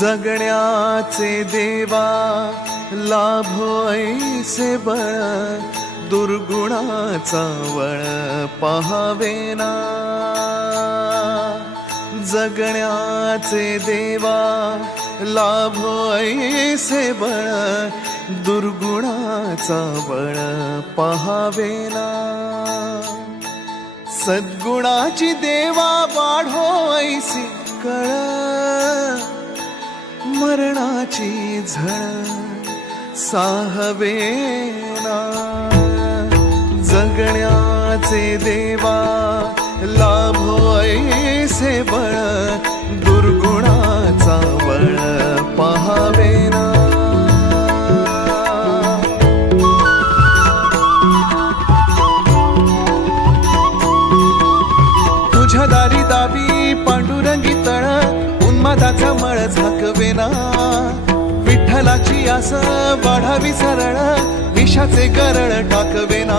जगण्याचे देवा लाभो ऐसे बळ, दुर्गुणाचा वळ पहावेना. जगण्याचे देवा लाभो ऐसे बळ, दुर्गुणाचा बळ पहावेना. सद्गुणाची देवा वाढो ऐसी कळ, मरणाची झळ साहवेना. जगण्याचे देवा लाभो ऐसे बळ, दुर्गुणाचा बळ पहावेना. तुझ्या दारी दावी पांडुरंगी तळ, उन्मादाचा मळ झाकवेना. विठ्ठलाची आस वाढावी सरळ, विषाचे गरळ टाकवेना.